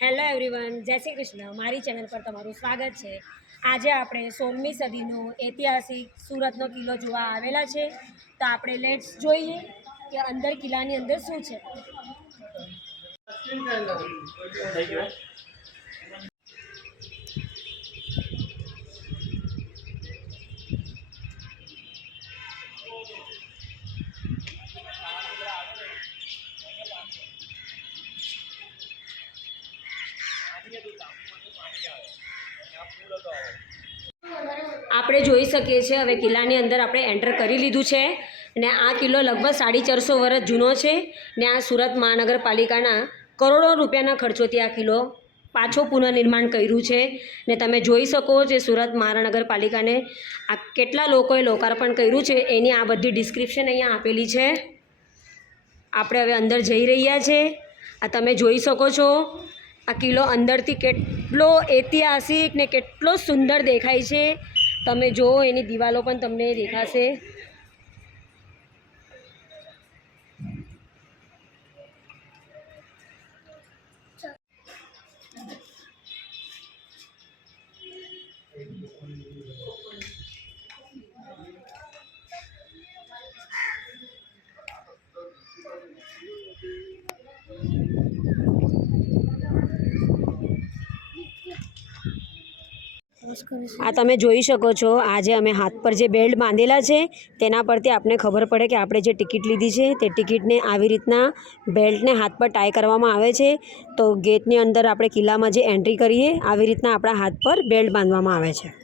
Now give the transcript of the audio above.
Hello everyone, જય શ્રી કૃષ્ણ. મારી channel પર તમારું સ્વાગત છે. આજે આપણે 16મી સદીનો ઐતિહાસિક સુરતનો કિલ્લો જોવા આવેલા છે. તો આપણે લેટ્સ જોઈએ કે અંદર કિલ્લાની અંદર શું છે. આપણે જોઈ શકીએ છીએ હવે કિલ્લાની અંદર આપણે એન્ટર કરી લીધું છે અને આ કિલ્લો લગભગ 450 વર્ષ જૂનો છે ને આ સુરત મહાનગરપાલિકાના કરોડો રૂપિયાના ખર્ચોથી આ કિલ્લો પાછો પુનઃનિર્માણ કર્યું છે ને તમે જોઈ શકો જે સુરત મહાનગરપાલિકાને આ કેટલા લોકોએ લોકાર્પણ કર્યું છે એની આ બધી ડિસ્ક્રિપ્શન અહીંયા આપેલી છે. આપણે હવે અંદર જઈ રહ્યા છે. આ તમે જોઈ શકો છો આ કિલ્લો અંદરથી કેટલો ઐતિહાસિક ને કેટલો સુંદર દેખાય છે. તમે જુઓ એની દિવાલો પણ તમને દેખાશે. આ તમે જોઈ શકો છો આજે અમે હાથ પર જે બેલ્ટ બાંધેલા છે તેના પરથી આપણે ખબર પડે કે આપણે જે ટિકિટ લીધી છે તે ટિકિટને આવી રીતના બેલ્ટને હાથ પર ટાઈ કરવામાં આવે છે. તો ગેટની અંદર આપણે કિલ્લામાં જે એન્ટ્રી કરીએ આવી રીતના આપણા હાથ પર બેલ્ટ બાંધવામાં આવે છે.